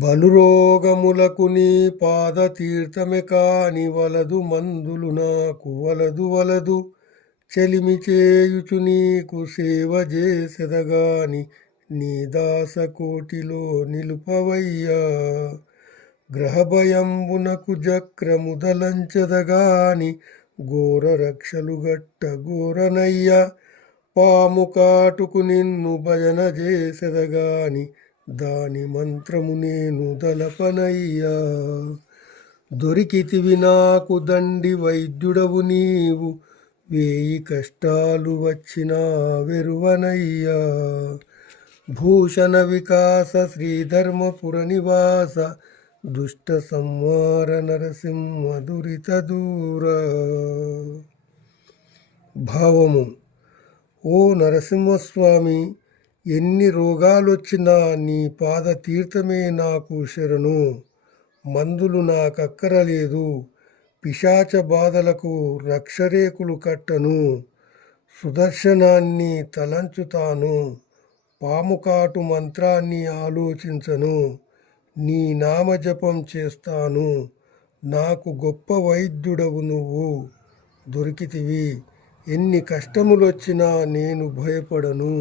బలురోగములకు నీ పాదతీర్థమే కాని వలదు మందులు నాకు వలదు చెలిమి చేయుచు నీకు సేవ చేసెదగాని నీ దాసకోటిలో నిలుపవయ్యా. గ్రహభయంబునకు జక్రముదలంచెదగాని ఘోర రక్షలు గట్ట ఘోరనయ్యా. పాము కాటుకు నిన్ను భజన చేసెదగాని దాని మంత్రము నేను దలపనయ్యా. దొరికితివి నాకు దండి వైద్యుడవు నీవు, వేయి కష్టాలు వచ్చినా వెరువనయ్యా. భూషణ వికాస శ్రీధర్మపుర నివాస దుష్ట సంహార నరసింహ దురిత దూర. భావము: ఓ నరసింహస్వామి, ఎన్ని రోగాలొచ్చినా నీ పాద తీర్థమే నాకు శరణు. మందులు నాకక్కరలేదు, పిశాచ బాధలకు రక్షరేకులు కట్టను. సుదర్శనాన్ని తలంచుతాను, పాముకాటు మంత్రాన్ని ఆలోచించను. నీ నామజపం చేస్తాను, నాకు గొప్ప వైద్యుడవు నువ్వు. దొరికితివి, ఎన్ని కష్టములొచ్చినా నేను భయపడను.